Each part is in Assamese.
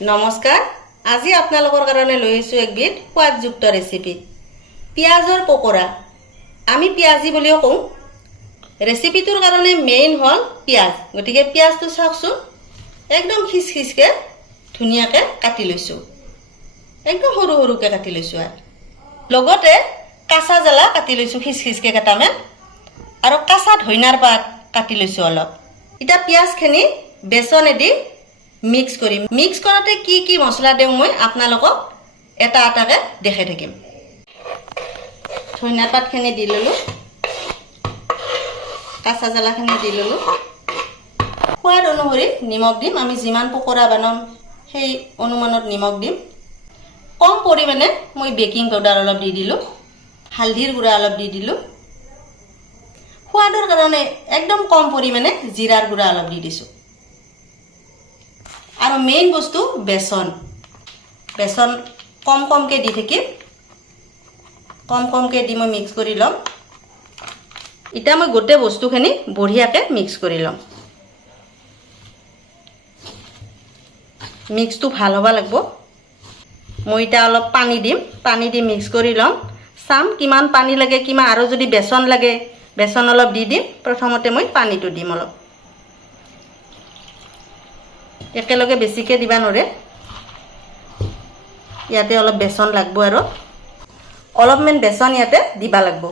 নমস্কাৰ আজি আপোনালোকৰ কাৰণে লৈ আহিছো একবিধ সোৱাদযুক্ত ৰেচিপি পিয়াজৰ পকৰা আমি পিয়াজি বুলিও কওঁ ৰেচিপিটোৰ কাৰণে মেইন হল পিয়াজ গতিকে পিয়াজটো চাওকচোন একদম খিচখিচকে ধুনিয়াকে কাটি লৈছো একদম সৰু সৰুকে কাটি লৈছো আৰু লগতে কাঁচা জ্বালা কাটি লৈছো খিচখিচকে কাটামেন আৰু কাঁচা ধইনাৰ পাত কাটি লৈছো অলপ ইটা পিয়াজখিনি বেচনেদি মিক্স কৰিম মিক্স কৰাতে কি কি মছলা দেও মই আপোনালোকক এটা আটাকে দেখাই থাকিম ধইনা পাতখিনি দি ললো কাঁচা জ্বালাখিনি দি ললো সোৱাদ অনুসৰি নিমখ দিম আমি যিমান পকৰা বনাম সেই অনুমানত নিমখ দিম কম পৰিমাণে মই বেকিং পাউডাৰ অলপ দি দিলো হালধিৰ গুড়া অলপ দি দিলো সোৱাদৰ কাৰণে একদম কম পৰিমাণে জিৰাৰ গুড়া অলপ দি দিছো আৰু মেইন বস্তু বেসন বেসন কম কমকে দি থাকিম কম কমকে দি মই মিক্স কৰি লম ইটা মই গোটে বস্তুখিনি বঢ়িয়াকে মিক্স কৰি লম মিক্সটো ভাল হ'ব লাগিব মই ইটা অলপ পানী দিম পানী দি মিক্স কৰি লম সাম কিমান পানী লাগে কিমান আৰু যদি বেসন লাগে বেসন অলপ দি দিম প্ৰথমতে মই পানীটো দিম অলপ একেলগে বেছিকে দিবা নৰে ইয়াতে অলপ বেসন লাগবো আৰু অলপমান বেসন ইয়াতে দিবা লাগবো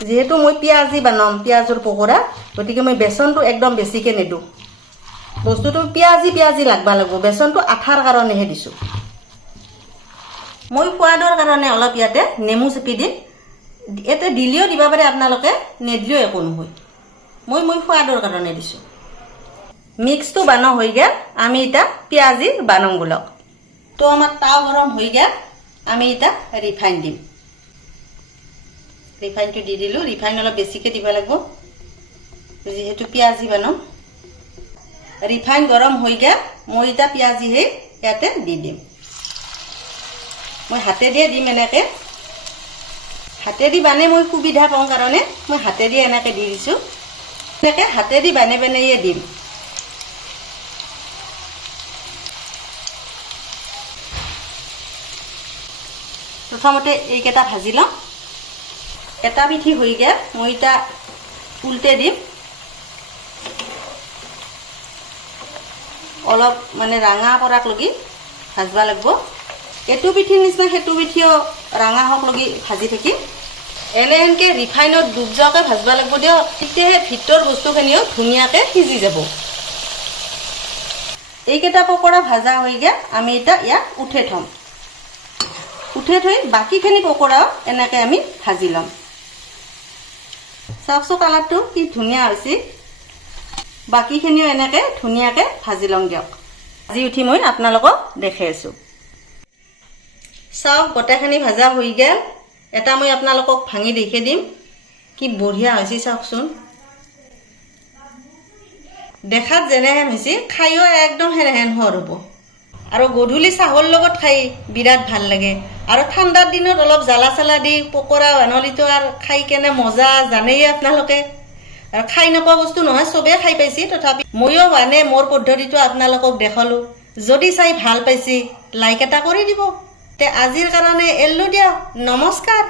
যেহেতু মই পিয়াজি বানাম পিয়াজৰ পকৰা গতিকে মই বেসনটো একদম বেছিকে নেদু বস্তুটো পিয়াজি পিয়াজি লাগবা লাগবো বেসনটো আঠাৰ কাৰণেহে দিছো মই সোৱাদৰ কাৰণে অলপ ইয়াতে নেমু চেপি দিম এতে দিলিও দিবা পাৰে আপোনালোকে নেদিলিও একো নহয় মই সোৱাদৰ কাৰণে দিছো মিক্সটো বানা হৈ গেল আমি এটা পিয়াজি বানাম গুলক তো আমাৰ তাও গৰম হৈ গেল আমি এটা ৰিফাইন দিম ৰিফাইনটো দি দিলো ৰিফাইন অলপ বেছিকে দিবা লাগিব যেহেতু পিয়াজি বানাম ৰিফাইন গৰম হৈ গেল মই এটা পিয়াজি হে ইয়াতে দি দিম মই হাতে দিয়ে দিম এনেকে হাতে দি বানে মই সুবিধা পাওঁ কাৰণে মই হাতে দি এনেকে দি দিছো এনেকে হাতে দি বানে বানেয়ে দিম প্ৰথমতে এইকেইটা ভাজি লম এটা পিঠি হৈ গেল মই এটা উল্টে দিম অলপ মানে ৰাঙা পৰাক লগি ভাজবা লাগিব এটু পিঠিৰ নিচিনা হেতু পিঠিও ৰাঙা হক লগি ভাজি থাকিম এনেহেনকে ৰিফাইনত ডুব যোৱাকে ভাজবা লাগিব দিও তেতিয়াহে ভিতৰ বস্তুখিনিও ধুনীয়াকে সিজি যাব এইকেইটা পকৰা ভাজা হৈ গেল আমি এটা ইয়াক উঠে থম উঠে থৈ বাকিখিনি পকৰাও এনেকে আমি ভাজি লম চাওকচোন কালাৰটো কি ধুনীয়া হৈছে বাকিখিনিও এনেকে ধুনীয়াকে ভাজি লম দিয়ক ভাজি উঠি মই আপোনালোকক দেখাই আছো চাওক গোটেইখিনি ভাজা হৈ গেল এটা মই আপোনালোকক ভাঙি দেখে দিম কি বঢ়িয়া হৈছে চাওকচোন দেখাত যেনেহেন হৈছে খাইও একদম হেনেহেন হৰ হ'ব আৰু গধূলি চাহৰ লগত খাই বিৰাট ভাল লাগে আৰু ঠাণ্ডাৰ দিনত অলপ জ্বালা চালা দি পকৰা বানলিটো আৰু খাই কেনে মজা জানেই আপোনালোকে আৰু খাই নপোৱা বস্তু নহয় চবে খাই পাইছি তথাপি ময়ো মানে মোৰ পদ্ধতিটো আপোনালোকক দেখালো যদি চাই ভাল পাইছি লাইক এটা কৰি দিব তে আজিৰ কাৰণে এল্লো দিয়া নমস্কাৰ